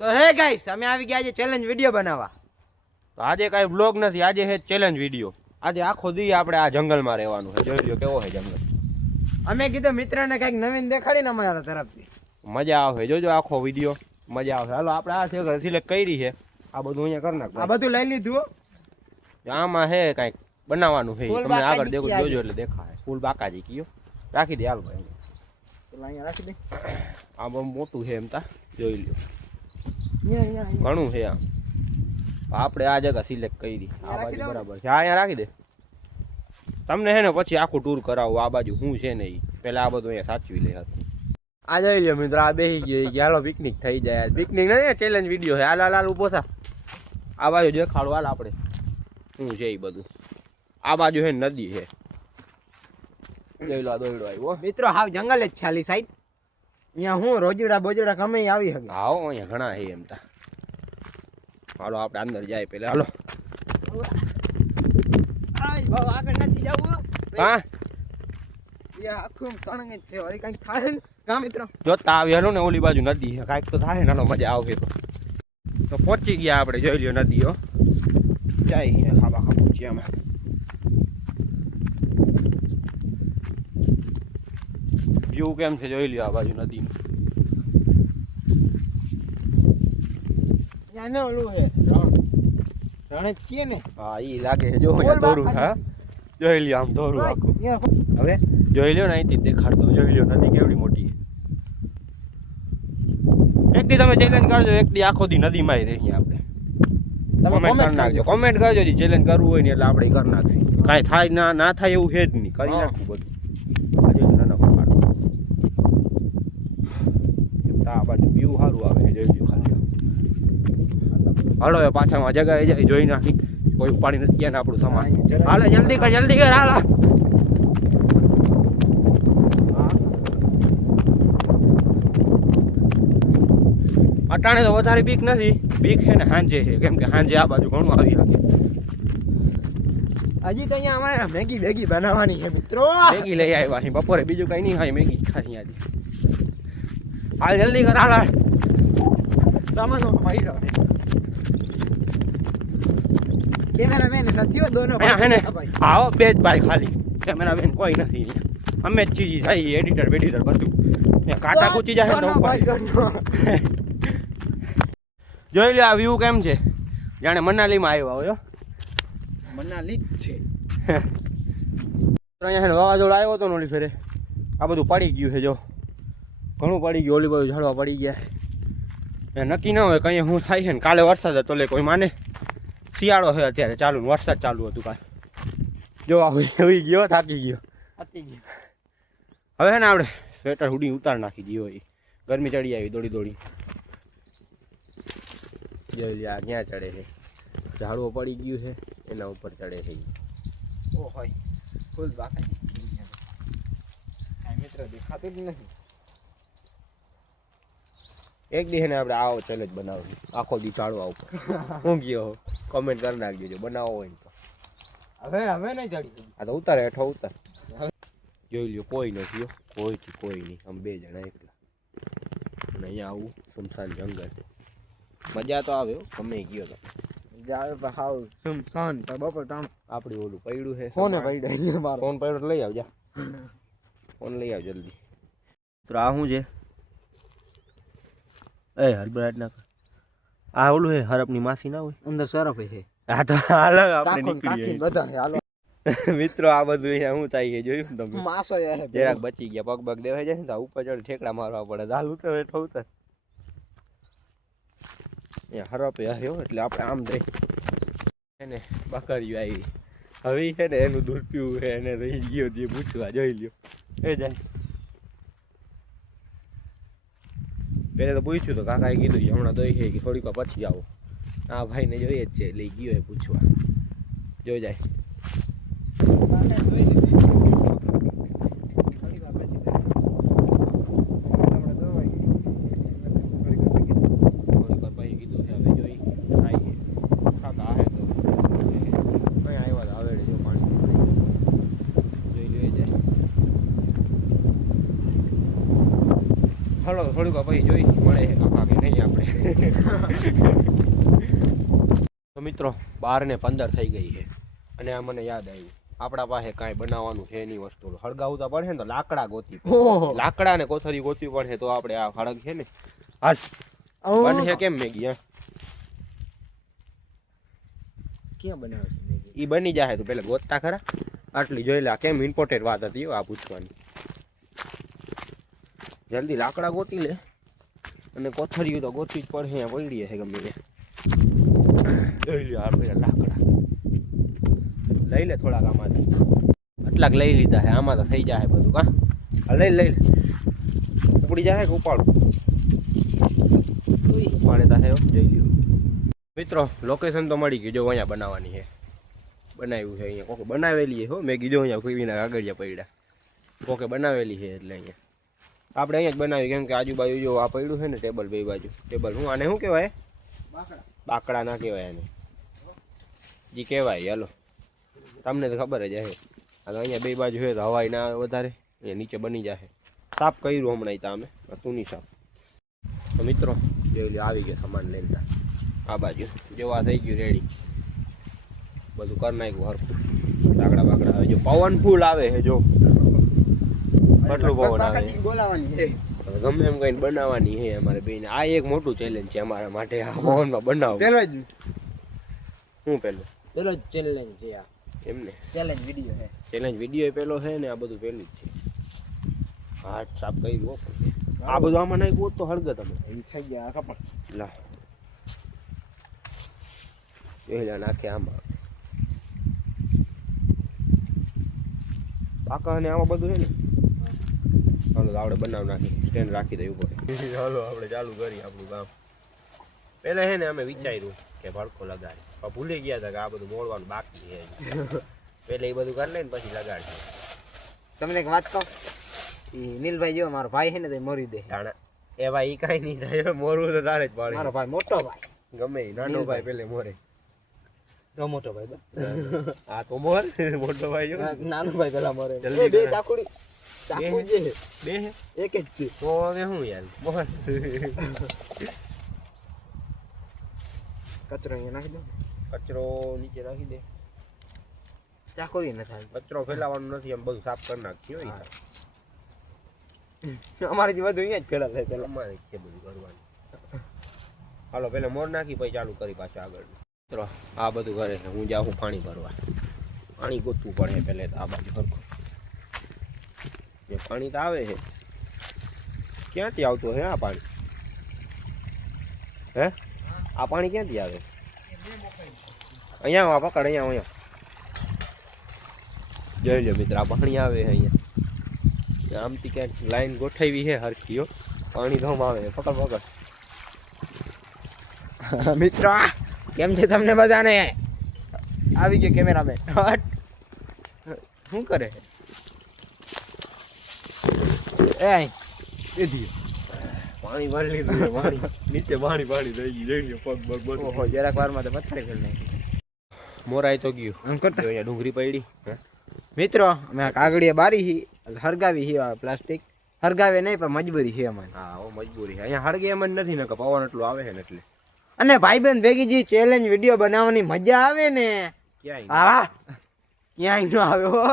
તો હે ગાઈસ અમે આવી ગયા છે ચેલેન્જ વીડિયો બનાવવા. તો આજે કાંઈ બ્લોગ નથી આજે હે ચેલેન્જ વીડિયો આજે આખો દી આપણે આ જંગલમાં રહેવાનું છે. જોઈ લો કેવો છે જંગલ. અમે કીધું મિત્રને કંઈક નવીન દેખાડીને અમારા તરફથી. મજા આવે જોજો આખો વીડિયો મજા આવશે. હાલો આપણે આ છે સિલેક્ટ કરી છે. આ બધું અહીંયા કરી આ બધું લઈ લીધું આમાં છે કાંઈક બનાવવાનું છે. તમને આગળ દેખો જોજો એટલે દેખાય ફૂલ બાકાજી કયો. રાખી દે હાલ ભાઈ. અહીંયા રાખી દે. આ બહુ મોટું છે એમ તા. જોઈ લ્યો. ઘણું છે આમ. આપણે આ જગ્યા સિલેક્ટ કરી આ બાજુ બરાબર છે. હા અહીંયા રાખી દે. તમને છે ને પછી આખું ટૂર કરાવું આ બાજુ હું છે ને એ પેલા આ બધું અહીંયા સાચવી લે હતું આ જોઈ લ્યો મિત્રો આ બેસી ગયો. કે હાલો પિકનિક થઈ જાય પિકનિક નથી ચેલેન્જ વીડિયો છે. હાલ હાલ હાલ ઊભો થા. આ બાજુ દેખાડો હાલ આપણે. શું છે એ બધું. આ બાજુ છે ને નદી છે. જોઈ લો આ દોયડો આવ્યો મિત્રો હાવ જંગલ જ છે આલી સાઈડ અહીંયા હું રોજડા બોજડા કમે આવી શકે આવો અહીંયા ઘણા છે એમ તા. હાલો આપણે અંદર જાય પેલા હાલો. આગળ નથી જવું હા. આખું સળંગ જ છે વળી કંઈક થાય ને? કા મિત્રો. જોતા આવી હાલો ને ઓલી બાજુ નદી કાંઈક તો થાય નાનો મજા આવે તો. તો પહોંચી ગયા આપણે જોઈ લ્યો નદીઓ જાય અહીંયા ખાવા ખા પહોંચી વ્યૂ કેમ છે જોઈ લ્યો આ બાજુ નદીનું. અહીંયા ઓલું છે રણ. રણ ને. હા ઈ લાગે છે. જો અહીંયા દોરું હા. જોઈ લ્યો આમ દોરું આખું. હવે જોઈ લ્યો ને અહીંથી દેખાડતો. જોઈ લ્યો નદી કેવડી મોટી એક દી તમે ચેલેન્જ કરજો એક દી આખો દી નદીમાં જ રહીએ આપણે. તમે કોમેન્ટ કરી નાખજો. કરજો. કોમેન્ટ કરજો ચેલેન્જ કરવું હોય ને એટલે આપણે કરી નાખશું. કાંઈ થાય ના ના થાય એવું છે જ નહીં. કરી. નાખવું બધું આજે જ નાના પહાડ એમ તો આ બાજુ વ્યૂ સારું આવે છે જોઈ લ્યો ખાલી. હાલો હવે પાછામાં જગાએ જાય જોઈ નાખી. કોઈ ઉપાડી નથી ગયા ને આપણું સામાન. હાલે જલ્દી કર જલ્દી કર હાલો. અટાણે તો વધારે બીક નથી. બીક છે ને હાંજે છે. કેમ કે હાંજે આ બાજુ ઘણું આવી શકે હજી તો અહીંયા અમારે મેગી બેગી બનાવવાની છે મિત્રો. મેગી લઈ આવ્યા અહીં બપોરે બીજું કઈ નહીં ખાય મેગી ખાઈ આજે. હાલ જલ્દી કર હાલ હાલ. સામાન માર્યો કેમેરામેન નથી હો દોનો ભાઈ. આવો બે જ ભાઈ ખાલી. કેમેરામેન કોઈ નથી અમે જ ચીજી થાય એડિટર બેડિટર બધું. કાંટા કૂચી જાય તો ભાઈ. જોઈ લે આ વ્યૂ કેમ છે? જાણે મનાલીમાં આવ્યા હોય હો. મનાલી જ છે. અહીંયા વાવાઝોડું આવ્યો હતો નોલી ફેરે. આ બધું પડી ગયું છે જો. ઘણું પડી ગયું ઓલી બાજુ ઝાડવા પડી ગયા. એ નક્કી ના હોય કંઈ શું થાય છે ને કાલે વરસાદ હતો લે કોઈ માને. શિયાળો છે અત્યારે ચાલુ ને વરસાદ ચાલુ હતું કાલે. જોવા આવી ગયો થાકી ગયો. થાકી ગયો. હવે છે ને આપણે સ્વેટર હુડી ઉતાર નાખી દઈએ હોય ગરમી ચડી આવી દોડી દોડી. જોઈ આ ક્યાં ચડે છે? ઝાડવો પડી ગયું છે એના ઉપર ચડે છે. ઓ હોય ફૂલ બાકી મિત્ર દેખાતું જ નથી. એક દિવસ આપણે આવો ચેલેન્જ બનાવશું. આખો દી ચાળવા ઉપર. હું ગયો કોમેન્ટ કરી નાખજો. બનાવો હોય ને તો. હવે હવે નહીં ચડી આ તો ઉતારે હેઠો ઉતાર. જોઈ લ્યો કોઈ નથી કોઈ થી કોઈ નહીં. આમ બે જણા એકલા. અને અહીંયા આવું સુમસાન જંગલ મજા તો આવે હો, ગમે ગયો તો. પણ હાવ સુમ બપોર ટાણું. આપણી ઓલું પડ્યું છે ફોને. પડ્યા મારો. ફોન પડ્યો લઈ આવજા. ફોન લઈ આવ જલ્દી. તો આ શું છે? એ હરબરાટ નાખ. આ ઓલું હે હરપની માસી ના હોય? અંદર સરફ હે. આ તો હાલ આપણે નીકળીએ બધા હાલો. મિત્રો આ બધું અહીંયા હું થાય છે જોયું તમે? માસો જરાક બચી ગયા પગ પગ દેવાય જાય ને તો ઉપર ચડ ઠેકડા મારવા પડે. હાલ ઉતર હેઠો ઉતર. એ હરપે આવ્યો એટલે આપણે આમ દઈ એને બકરીઓ આવી. હવે છે ને એનું દૂધ પીવું છે એને રહી ગયો જે પૂછવા જોઈ લ્યો. એ જાય. પેલે તો પૂછ્યું તો કાકાએ કીધું કે હમણાં દઈ છે કે થોડીક પછી આવો. આ ભાઈને જોઈએ જ છે લઈ ગયો એ પૂછવા. જોઈ જાય થોડીક વાર પછી કીધું છે હવે જોઈ થાય છે કાકા આવે તો કઈ આવ્યા તો આવે જો પાણી જોઈ લે જાય હાલો થોડીક પછી જોઈ મળે છે કાકા કે નહીં આપણે. તો મિત્રો બાર ને પંદર થઈ ગઈ છે. અને આ મને યાદ આવ્યું. આપણા પાસે કાંઈ બનાવવાનું છે એની વસ્તુ. હળગાવું તો પડે ને તો લાકડા ગોતી. લાકડા ને કોથળી ગોતી પડે તો આપણે આ હળગ છે ને. હાલ. બનશે કેમ મેગી હા? ક્યાં બનાવે છે મેગી? ઈ બની જાય તો પેલા ગોતતા ખરા. આટલી જોઈ લે કેમ ઇમ્પોર્ટેડ વાત હતી આ પૂછવાની. જલ્દી લાકડા ગોતી લે. અને કોથળીઓ તો ગોતી જ પડે, અહીંયા પડી છે ગમે જોઈ લ્યો આ પેલા લાકડા. લઈ લે થોડાક આમાંથી. આટલાક લઈ લીધા છે, આમાં તો થઈ જાય બધું, કા? લઈ લઈ લે. ઉપડી જાય કે ઉપાડું? ઉપાડે તા હે, જોઈ લ્યો. મિત્રો લોકેશન તો મળી ગયું, જો અહીંયા બનાવવાની છે. બનાવ્યું છે અહીંયા. કોકે બનાવેલી છે હો, મેં કીધું અહીંયા કોઈના કાગળિયા પડ્યા. કોકે બનાવેલી છે એટલે અહીંયા. આપણે અહીંયા જ બનાવીએ, કેમ કે આજુબાજુ જો આ પડ્યું છે ને ટેબલ બે બાજુ. ટેબલ હું આને શું કહેવાય? બાકડા ના કહેવાય આને. જે કહેવાય, હાલો. તમને તો ખબર જ હશે. તો અહીંયા બે બાજુ હોય તો હવાઈ ના વધારે. અહીંયા નીચે બની જશે. સાફ કર્યું હમણાં ત્યાં અમે. હતું નહીં સાફ. તો મિત્રો જેવી આવી ગયો સામાન લઈને. આ બાજુ. જોવા થઈ ગયું રેડી બધું કરી નાખ્યું હરખું. બાકડા બાકડા. આવે જો પવન ફૂલ આવે છે, જો. પવન આવે ગમે એમ કઈ બનાવવાની છે અમારે બેન આ એક મોટું ચેલેન્જ છે અમારા માટે. આ પવનમાં બનાવવું પેલો જ હું પેલું પેલો જ ચેલેન્જ છે આ. એમને? ચેલેન્જ વીડિયો છે. ચેલેન્જ વીડિયો પેલો છે ને આ બધું પેલું જ છે. હાથ સાફ કરી દો આ બધું આમાં નાખ્યું હોત તો હળગે તમે. એ થઈ ગયા આ કપડ લા. પહેલા નાખે આમાં. પાકા ને આમાં બધું છે ને. ચાલો આપણે બનાવી નાખી સ્ટેન્ડ રાખી દઈએ ઉપર. ચાલો આપણે ચાલુ કરી આપણું કામ. પહેલાં હે ને અમે વિચાર્યું કે ભડકો લગાડી પણ ભૂલી ગયા હતા કે આ બધું મોડવાનું બાકી છે. પહેલાં એ બધું કરી લઈને પછી લગાડશે તમને એક વાત કહું? એ નીલભાઈ જેવો મારો ભાઈ છે ને તે મરી દે. એ ભાઈ ઈ કાંઈ નહીં થાય મોરવું તો તારે જ મારો ભાઈ મોટો ભાઈ. ગમે નાનો ભાઈ પેલે મોરે. તો મોટો ભાઈ આ તો મોર મોટો ભાઈ નાનો ભાઈ પેલા મોરે. જલ્દી બે ચાકુડી ચાકુ? જે બે હે? એક જ છે. તો હવે યાર? મોર કચરો અહીંયા નાખી દો કચરો નીચે નાખી દે. ચાકુડી ન થાય કચરો ફેલાવાનો નથી એમ બધું સાફ કરી નાખ્યો ઈ. જે બધું અહીંયા જ થાય પેલા. અમારે છે બધું કરવાનું. હાલો પેલા મોર નાખી પછી ચાલુ કરી પાછું આગળ. મિત્રો આ બધું કરે છે. હું જાઉં પાણી ભરવા. પાણી ગોતવું પડે પહેલે તો આ બાજુ સરખું. જે પાણી તો આવે છે. ક્યાંથી આવતું હે આ પાણી? હે? આ પાણી ક્યાંથી આવે? અહીંયા આ પકડ અહીંયા અહીંયા જોઈ લો મિત્ર આ પાણી આવે છે અહીંયા. આમથી ક્યાંક લાઈન ગોઠવી છે હરખીઓ પાણી ધોમ આવે છે. પકડ પકડ. મિત્રો કેમ છે તમને બધાને? આવી ગયો કેમેરામેન. શું કરે? એ આય. દીધી પાણી લીધું પાણી નીચે પાણી પાણી થઈ ગયું જોઈ પગ પગ બધું. ઓહો જરાક વારમાં તો પથારી કરી નાખી. મોરાઈ તો ગયું. આમ કરતો? અહીંયા ડુંગળી પડી. મિત્રો અમે કાગળિયા બારી હી હરગાવી હી આ પ્લાસ્ટિક. હરગાવે નહીં પણ મજબૂરી છે અમારે. હા ઓ મજબૂરી અહીંયા હળગે એમ જ નથી ને કે પવન એટલું આવે છે ને એટલે. અને ભાઈબંધ ભેગી જે ચેલેન્જ વીડિયો બનાવવાની મજા આવે ને. ક્યાંય હા ક્યાંય ન આવે હો.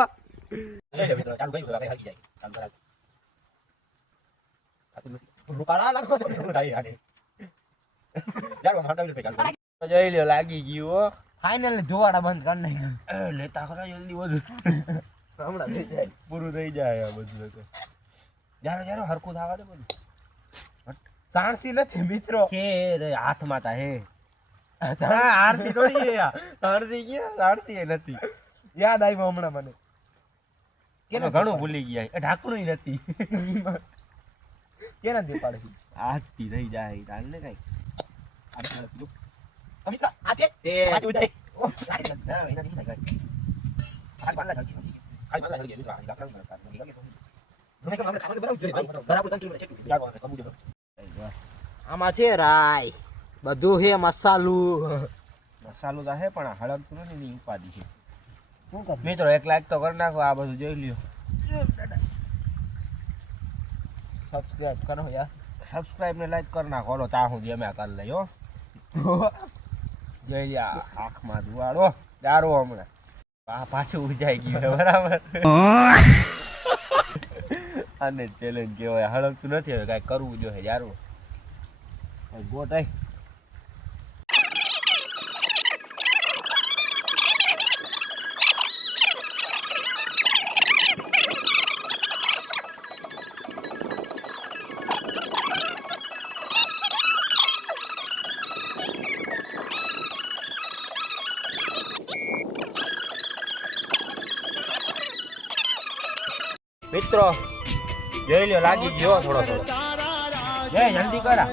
જઈ લ્યો લાગી ગયું ફાઇનલ ધોવાડા બંધ કરી નાખ્યા લેતા ખરા જલ્દી બધું હમણાં થઈ જાય પૂરું થઈ જાય આ બધું તો જારો જારો હરખું થવા દે બધું સાણસી નથી મિત્રો કે હાથમાં તા હે આરતી થોડી આરતી ક્યાં આરતી નથી યાદ આવ્યું હમણાં મને. કેને ઘણું ભૂલી ગયા. એ ઢાંકણું નથી. કેનાથી પાડે છે? આજથી થઈ જાય તાલ ને કઈ? મિત્રો આ આજે એ. આજે ઉજાય ઓ, લાગે છે. ના, એના નહીં થાય ઢાંકી નથી. ખાલી જલ્દી ઢાંકણ મને કાઢી તમે કેમ આપણે ખાવાનું જોઈએ બરાબર છે. આને આમાં છે રાય. બધું હે મસાલું. મસાલો તો હે પણ હળગતું નથી ઉપાધિ છે. શું કર એક લાખ તો કરી નાખો આ બધું જોઈ લ્યો. સબસ્ક્રાઇબ કરો યાર. સબસ્ક્રાઇબ ને લાઈક કરી નાખો. લો ત્યાં સુધી અમે કરી લઈ જય આંખમાં દુવાળો દારો હમણાં. આ પાછું ઉજાઈ ગયું બરાબર. અને ચેલેન્જ કહેવાય હળગતું નથી, હવે કાંઈ કરવું જોઈએ, યાર. ગોટ મિત્રો. જોઈ લ્યો લાગી ગયો થોડો થોડો. જય જલ્દી કરા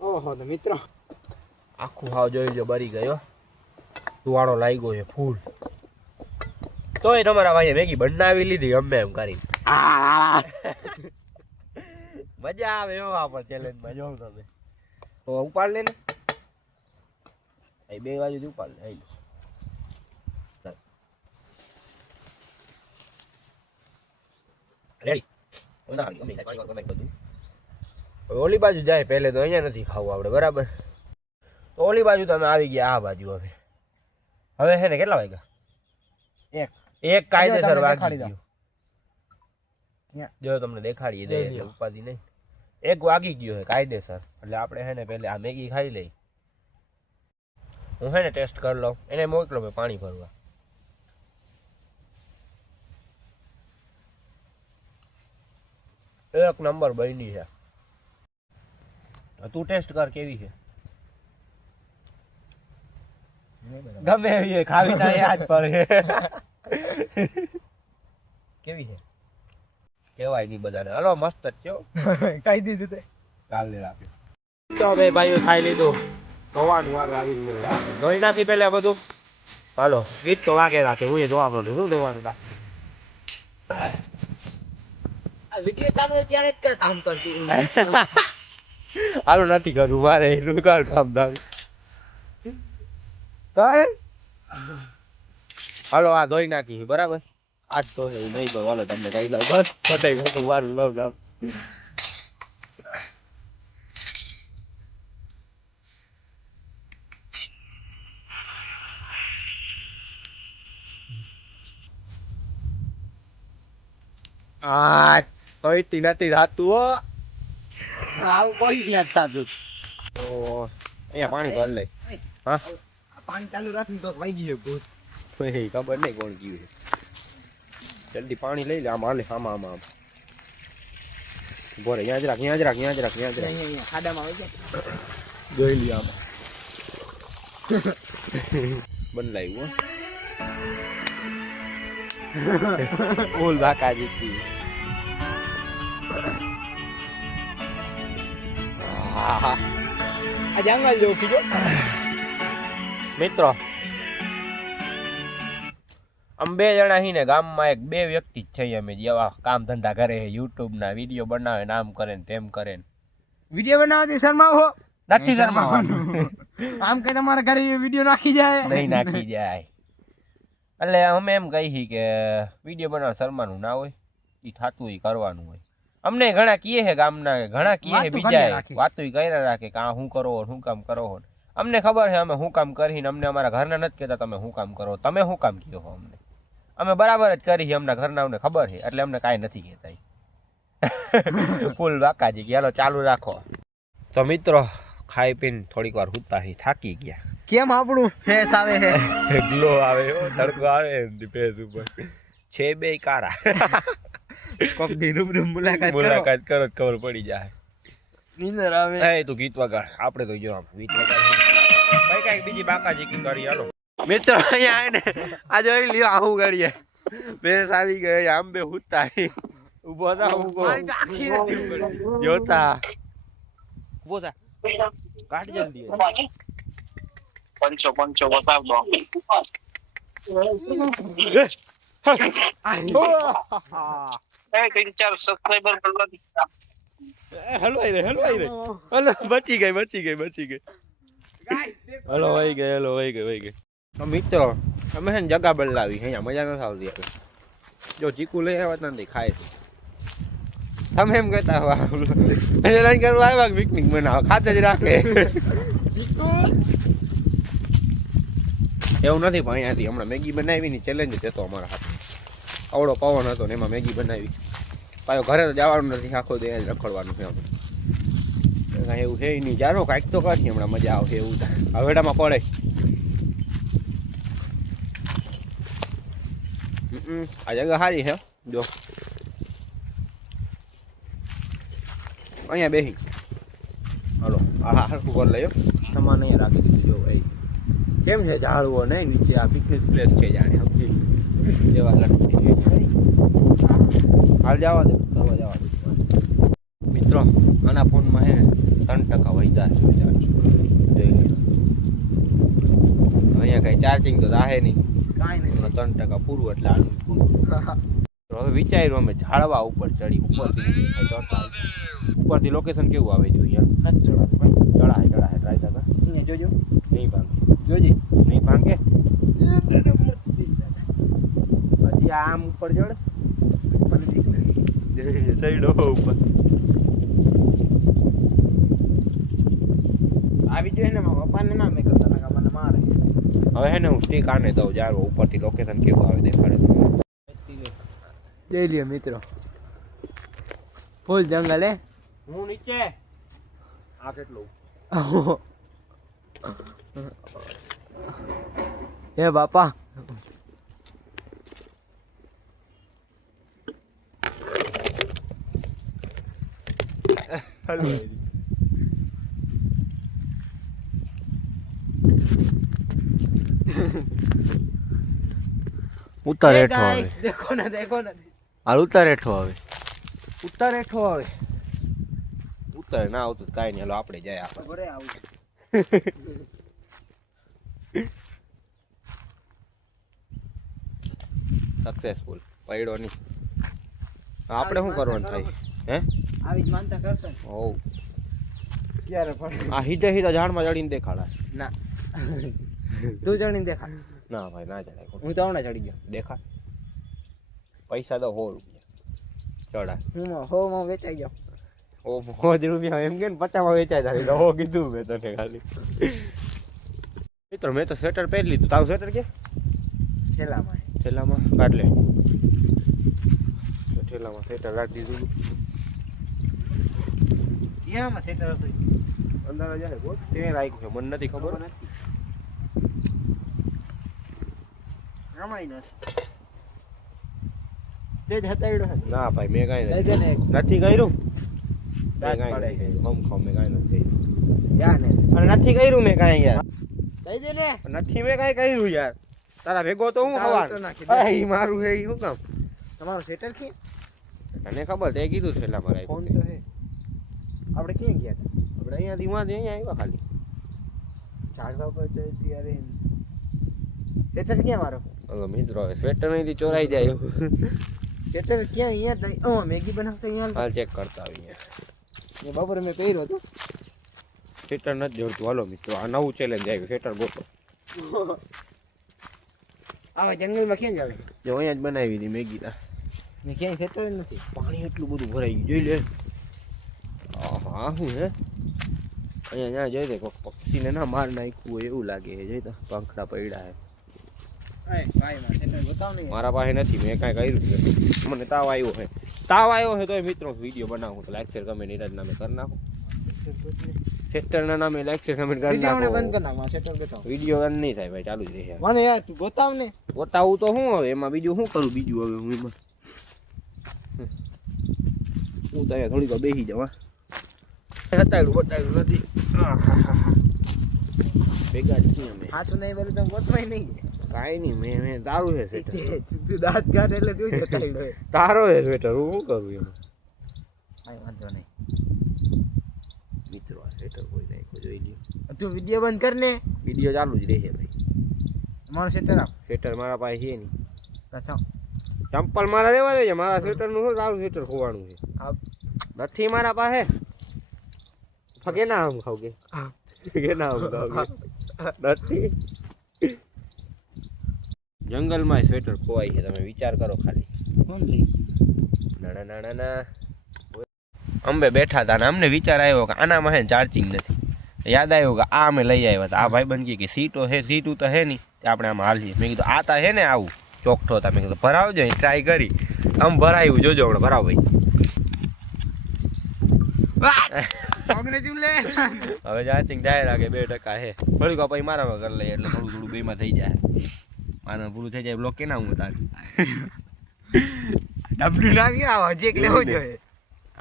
ઓહો તો મિત્રો. આખું હાવ જોઈ જો બરી ગયો તુવાળો લાગ્યો છે ફૂલ. તોય તમારા ભાઈએ મેગી બનાવી લીધી અમે એમ કરી મજા આવે એવો આપણ ચેલેન્જમાં જોઉં તમે. તો ઉપાડ લે ને. એ બે બાજુ ઉપાડ લે અહીં. રેડી ઓલી બાજુ જાય પહેલે તો અહીંયા નથી ખાવું આપણે બરાબર? તો ઓલી બાજુ તમે આવી ગયા આ બાજુ હવે. હવે છે ને કેટલા વાગ્યા? એક. એક કાયદેસર વાગી ગયું. જો તમને દેખાડીએ દે ઉપાધિ નહીં. એક વાગી ગયો છે કાયદેસર. એટલે આપણે હે ને પહેલે આ મેગી ખાઈ લઈ હું હે ને ટેસ્ટ કરી લઉં એને મોકલો મેં પાણી ભરવા. એક નંબર બની છે. તું ટેસ્ટ કર કેવી છે. ગમે એવી ખાવી ના યાદ પડે. કેવી છે? કેવાય નહીં બધાને. હલો મસ્ત જ છે હો. દીધું તે? કાલે આપ્યો તો બે ભાઈઓ ખાઈ લીધું. ધોવાનું વાર આવી ગયું ધોઈ નાખી પેલા બધું. હાલો ગીત તો વાગે રાખે હું એ ધોવા પડું શું ધોવાનું રાખે વીડિયો ચાલુ ત્યારે જ કામ કરતું હાલો, નથી કરવું, મારે એનું કર કામ કાંઈ? હાલો, આ ધોઈ નાખી બરાબર? આજ તો નહીં તો તમને કહી લાવ બસ પટાઈ ગયું મારું લવ લવ આ કઈતી નથી રાતું, હો. આવું કોઈ જ નથી થતું. અહીંયા પાણી ભર લે હા? પાણી ચાલુ રાખીને તો વહી ગયું ભૂત. ખબર નહીં કોણ ગયું છે. જલ્દી પાણી લઈ લે આમ હાલે આમ આમ આમ. બોરે યાદ રાખ યાદ રાખ યાદ રાખ યાદ રાખ. ખાડામાં આવી જાય જોઈ લી આમ. બદલાયું લાવ્યું ઓલ બાકા જીતી. આહા. આ જંગલ જેવું મિત્રો આમ બે જણા છીએ ને ગામમાં એક બે વ્યક્તિ જ છે અમે જેવા કામ ધંધા કરે યુટ્યુબના વીડિયો બનાવે ને આમ કરે ને તેમ કરે ને વીડિયો બનાવવાથી શરમાવો નથી શરમાવાનું આમ કે તમારા ઘરે વીડિયો નાખી જાય નહીં નાખી જાય એટલે અમે એમ કહી કે વીડિયો બનાવ શરમાનું ના હોય એ થતું એ કરવાનું હોય અમને ઘણા કીએ છે ગામના ઘણા કીએ હે બીજા વાતો કર્યા રાખે કે આ શું કરો હો, શું કામ કરો હો. અમને ખબર છે અમે શું કામ કરીને અમને અમારા ઘરના નથી કહેતા તમે શું કામ કરો તમે શું કામ કયો હો અમને? અમે બરાબર જ કરી અમના ઘરના અમને ખબર છે એટલે અમને કાંઈ નથી કહેતા ફૂલ વાકાજી કે હાલો ચાલુ રાખો. તો મિત્રો ખાઈ પીને થોડીક વાર હુતા હી થાકી ગયા. કેમ આપણું ફેસ આવે છે? ગ્લો આવે તડકો આવે ફેસ ઉપર. છે બે કારા. કોક દી રૂબરૂ મુલાકાત કરો. મુલાકાત કરો ખબર પડી જાય. નીંદર આવે. એ તું ગીત વગાડ. આપણે તો જો આમ ગીત વગાડ. ભાઈ કઈ બીજી બાકાજી કી કરી હાલો. મિત્રો અહીંયા આવીને આ જોઈ લ્યો આવું કરીએ ભેંસ આવી ગઈ આંબે હુતા ઊભો થા ઊભો આખી નથી ઉઘડી. જોતા. ઊભો થા. કાટ જલ્દી પંચો પંચો બતાવ દો. એ. હલવાઈ રે હલવાઈ રે હલો, બચી ગઈ બચી ગઈ બચી ગઈ. હલો, વહી ગઈ, હલો, વહી ગઈ વહી ગઈ. મિત્રો, અમે છે ને જગા બદલાવી, અહીંયા મજા નથી આવતી આપણે જો ચીકુ લઈ આવ્યા નથી ખાય તમે એમ કહેતા હો લઈને કરવા આવ્યા પિકનિક બનાવો ખાતે જ રાખે. એવું નથી, પણ અહીંયાથી હમણાં મેગી બનાવી ની ચેલેન્જ હતો અમારા હાથમાં. આવડો પવન હતો ને એમાં મેગી બનાવી. પાછો ઘરે તો જવાનું નથી, આખો દે રખડવાનું છે આપણે એવું છે નહીં. જાણો કાંઈક તો કરશે, હમણાં મજા આવશે એવું હવેડામાં પડે. આ જગ્યા સારી છે જો. અહીંયા બેસી હાલો, આ હરખું કરી લઈએ સામાન અહીંયા રાખી દીધું, જો ભાઈ. કેમ છે ઝાડવો નહીં, નીચે આ પિકનિક પ્લેસ છે જાણે, સમજી જેવા છે હાલ જવા દે. કરવા જવા દે. મિત્રો આના ફોનમાં હે ત્રણ ટકા વધ્યા છે અહીંયા કઈ ચાર્જિંગ તો રાહે નહીં. કાંઈ નહીં ત્રણ ટકા પૂરું એટલે આનું પૂરું. હવે વિચાર્યું અમે ઝાડવા ઉપર ચડી ઉપરથી ચડતા ઉપરથી લોકેશન કેવું આવે જોઈએ યાર. ચડાય ચડાય ટ્રાય થતા જોજો. નહીં ભાંગે. જોજે. નહીં ભાંગે? હજી આમ ઉપર ચડે. ચડ્યો ઉપર. આવી જોઈએ ને મારા પપ્પાને ના મેં કરતા નકા મને મારે. હવે હે ને હું સ્ટીક આને દઉં જારો ઉપરથી લોકેશન કેવું આવે દેખાડે. જઈ લે મિત્રો. ફૂલ જંગલ હે. હું નીચે. આ કેટલું? હે બાપા. ઉત્તર ઉતાર હેઠો આવે. દેખો ને દેખો ને. હાલ ઉતાર હેઠો આવે. ઉતાર હેઠો આવે. ઉતાર ના આવતું કાંઈ નહીં. હાલો આપણે જાય આપણે ઘરે આવું. સક્સેસફુલ પડ્યો નહીં. આપણે શું કરવાનું થાય? હે? આવી જ માનતા કરશો હોવ. ક્યારે પણ આ હીધે હીધા ઝાડમાં ચડીને દેખાડા ના. તું ચડીને દેખા ના ભાઈ ના ચડાય હું તો હમણાં ચડી ગયો. દેખાડ. પૈસા તો સો રૂપિયા. ચડાય. હું હો માં વેચાઈ ગયો. ઓ પાંચ રૂપિયા. એમ કે ને પચાસમાં તારી તો હો કીધું મેં તને ખાલી. મિત્રો મેં તો સ્વેટર પહેરી લીધું. તારું સ્વેટર કે? થેલામાં થેલામાં કાઢ લે. થેલામાં સ્વેટર રાખી દીધું. ક્યાંમાં સેટર હતું અંદર જાય બોલ. તે રાખ્યું છે? મને નથી ખબર. રમાઈ નથી. તે જ હતાડ્યો ના ભાઈ મેં કાંઈ નથી. દે ને એક. નથી કર્યું? મેં કાંઈ નથી કર્યું. હમ મેં કાંઈ નથી કર્યું. યા ને. અને નથી કર્યું મેં કાંઈ યાર. લઈ દે ને નથી મેં કાંઈ કર્યું યાર. તારા ભેગો તો હું ખવાર. એ મારું હે શું કામ? તમારો સેટર કે તને ખબર તે કીધું છે એટલે મારે ફોન તો હે. આપણે ક્યાં ગયા આપણે અહીંયાથી વાંધો અહીંયા આવ્યા ખાલી. હતા ઝાડવા પર તો ત્યારે સ્વેટર ક્યાં મારો? હવે મિત્રો હવે સ્વેટર અહીંથી ચોરાઈ જાય. સ્વેટર ક્યાં અહીંયા થાય ઓ મેગી બનાવતા અહીંયા હાલ ચેક કરતા અહીંયા. એ બપોરે મેં પહેર્યો હતો. સ્વેટર નથી જોડતું. હાલો મિત્રો આ નવું ચેલેન્જ આવ્યું સ્વેટર ગોતો આવા જંગલમાં ક્યાં જાવે? જો અહીંયા જ બનાવી હતી મેગી. તા ને ક્યાંય સેટર જ નથી. પાણી એટલું બધું ભરાઈ ગયું. જોઈ લે. શું હે? અહીંયા ત્યાં જોઈ દે કોક પક્ષીને ના માર નાખ્યું હોય એવું લાગે છે જોઈ તો પાંખડા પડ્યા ને મારા પાસે નથી મેં કાંઈ કર્યું છે મને તાવ આવ્યો હે તાવ આવ્યો છે તોય મિત્રો વીડિયો બનાવું તો લાઈક શેર કમેન્ટ નિરાજ નામે કરી નાખો. સેક્ટરના નામે લાઈક છે કમેન્ટ કરી વીડિયો બંધ કરી નાખ બેઠો. વીડિયો બંધ નહીં થાય ભાઈ ચાલુ જ રહે. મને યાર તું બતાવ ને. બતાવું તો શું હવે એમાં બીજું શું કરું? બીજું હવે હું એમાં. હું તો થોડીક બેસી જાઉં હા હતાડું નથી. ભેગા છીએ અમે. સાચું નહીં બોલું તમે ગોતવાય નહીં. કાંઈ નહીં મેં મેં તારું છે તું દાંત કાઢ એટલે તું જ તારો છે સ્વેટર હું શું કરું એમાં? કાંઈ વાંધો નહીં. મિત્રો આ સ્વેટર કોઈ નાખ્યો જોઈ લ્યો. તું વીડિયો બંધ કર ને. વીડિયો ચાલુ જ રહેશે ભાઈ. મારો સ્વેટર આપ. સ્વેટર મારા પાસે છે નહીં. પાછા ચંપલ મારા રહેવા દે મારા સ્વેટરનું શું તારું સ્વેટર ખોવાનું છે. નથી મારા પાસે. આમ ખાવ કે કે ના આમ ખાવ કે નથી? જંગલમાં સ્વેટર ખોવાય છે તમે વિચાર કરો ખાલી. નાના નાના ના ના બેઠા હતા ને અમને વિચાર આવ્યો કે આનામાં હે ચાર્જિંગ નથી. યાદ આવ્યું કે આ અમે લઈ આવ્યા હતા. આ ભાઈ બંધ કે સીટો હે સીટું તો હે નહીં આપણે આમ હાલીએ. મેં કીધું આ તા હે ને આવું? ચોખ્ઠો હતા. મેં કીધું ભરાવજો ટ્રાય કરી. આમ ભરાયું. જોજો હમણાં ભરાવ ભાઈ. હવે ચાર્જિંગ જાય રાખે બે ટકા હે. થોડીક પછી મારામાં કરી લઈએ એટલે થોડું થોડું બેમાં થઈ જાય. મારે પૂરું થઈ જાય બ્લોક કે ના હું તારું ડબલું નાખી આવો હજી એક લેવો જોઈએ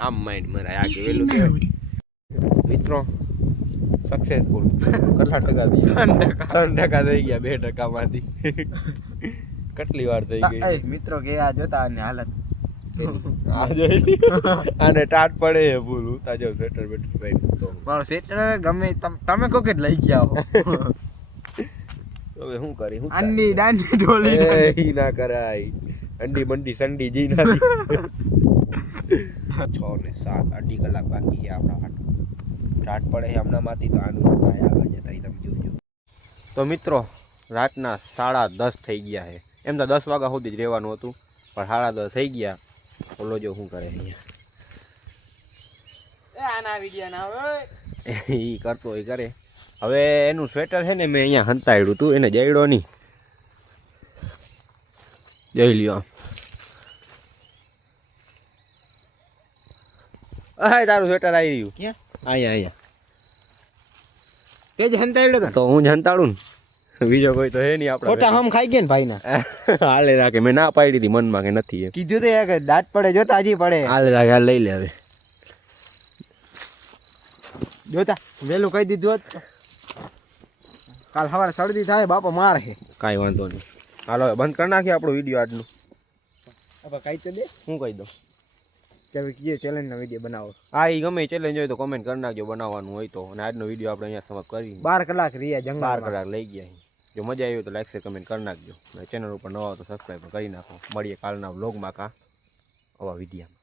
આમ માઇન્ડ મરાય આ કે વેલું કહેવાય મિત્રો સક્સેસફુલ કેટલા ટકા થઈ ત્રણ ટકા. ત્રણ ટકા થઈ ગયા બે ટકામાંથી. કેટલી વાર થઈ ગઈ? મિત્રો કે આ જોતા આની હાલત. આ જોઈ લી. ટાટ પડે એ ભૂલ. ઉતા જાવ સ્વેટર બેટર પહેરી તો મારો સેટર ગમે તમ- તમે કોકે લઈ ગયા હો. હવે શું કરી? હું આની દાંડી ઢોલી એ ના કરાય. અંડી મંડી સંડી જી ના છ ને સાત અઢી કલાક બાકી છે આપણા હાટ. ટાટ પડે હમણાંમાંથી તો આનું થાય આગળ જતા તમે જોજો. તો મિત્રો રાતના સાડા દસ થઈ ગયા છે. એમ તો દસ વાગ્યા સુધી જ રહેવાનું હતું પણ સાડા દસ થઈ ગયા. ઓલો જો શું કરે અહીંયા? આના વિડિયો ના હોય. એ કરતો એ કરે હવે એનું સ્વેટર છે ને મેં અહીંયા હંતાડ્યું હતું એને જઈડો નહીં. જઈ લ્યો હા તારું સ્વેટર આવી રહ્યું. ક્યાં? અહીંયા અહીંયા. તે જ હંતાડ્યો તો તો હું જ હંતાડું ને. બીજો કોઈ તો હે નહીં ખોટા આપણા હમ ખાઈ ગયા ને ભાઈ ના હાલે રાખે મેં ના પાડી હતી મનમાં કે નથી કીધું તો કે દાંત પડે જોતા હજી પડે. હાલે રાખે હાલ લઈ લે હવે. જોતા વેલું કહી દીધું હોત. કાલ સવારે શરદી થાય બાપા માર હે. કાંઈ વાંધો નહીં. હાલો બંધ કરી નાખીએ આપણો વીડિયો આજનો. હવે કાંઈ તો દે. હું કહી દઉં. કે કીએ વીડિયો બનાવો. હા એ ગમે ચેલેન્જ હોય તો કોમેન્ટ કરી નાખજો બનાવવાનું હોય તો. અને આજનો વીડિયો આપણે અહીંયા સમાપ્ત કરી. બાર કલાક રહ્યા બાર કલાક લઈ ગયા. જો મજા આવી તો લાઈક શેર કમેન્ટ કરી નાખજો. અને ચેનલ ઉપર નવા હો તો સબસ્ક્રાઈબ કરી નાખો. મળીએ કાલના વ્લોગમાં કા. આવા વિડીયામાં